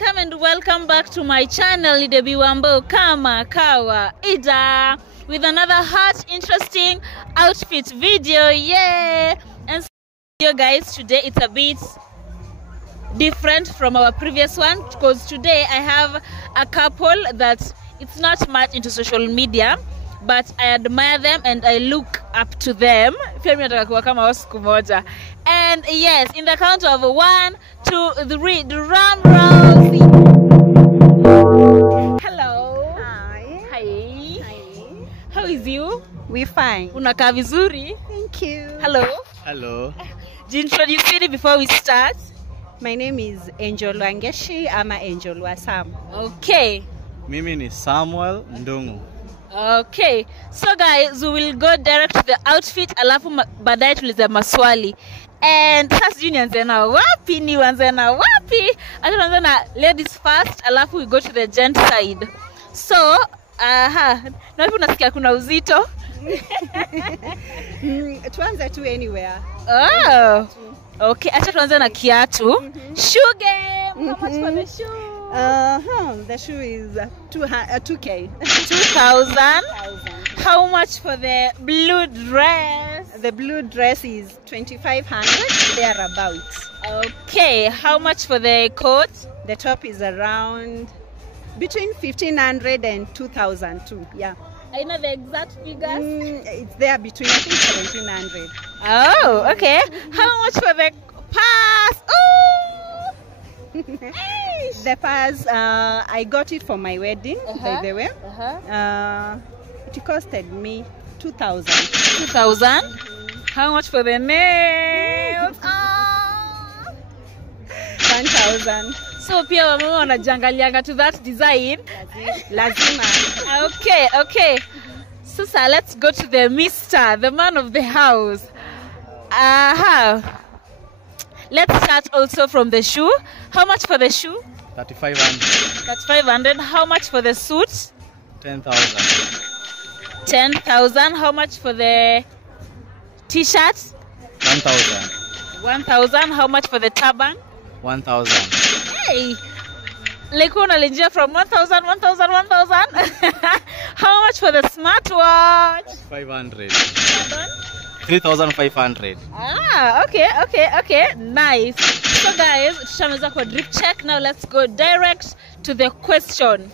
welcome and welcome back to my channel Debbie Wambo Kama Kawa Ida with another hot interesting outfit video. And so guys, today it's a bit different from our previous one because today I have a couple that it's not much into social media, but I admire them and I look up to them. And yes, in the count of 1, 2, 3, drum roll. Hello. Hi. Hi. Hi. How is you? We're fine. Unakaa vizuri? Thank you. Hello. Hello. Introduce me before we start. My name is Angel Wangeshi. I'm Angel Wasam. Okay. Mimi ni Samuel Ndungu. Okay, so guys, we will go direct to the outfit alafu baadaye tulize maswali. And sasa nianze na wapi nianze na wapi? Acha tuanze na ladies first alafu we go to the gent side. So, na wapi unasikia kuna uzito? Tuanze tu anywhere. Oh. Okay, acha tuanze na kiatu. Shoe game. How much for the shoe? The shoe is 2K. 2,000. How much for the blue dress? The blue dress is 2,500 thereabouts. Okay, how much for the coat? The top is around between 1,500 and 2,000 too. Yeah. I know the exact figures. It's there between I think 1,700. Oh, okay. How much for the pass? Oh! The pass, I got it for my wedding, by the way. It costed me 2,000. 2,000? How much for the nails? 1,000. So pia wamama wanajangalianga to that design. Lazima. Okay. Susa, let's go to the mister, the man of the house. Let's start also from the shoe. How much for the shoe? 3,500. That's 500. How much for the suit? 10,000. 10,000. How much for the t-shirt? 1,000. 1,000. How much for the turban? 1,000. Hey, like one from 1,000. How much for the smartwatch? 500. 3,500. 3,500. Okay. Nice. So guys, tushamaliza kwa drip check. Now let's go direct to the question.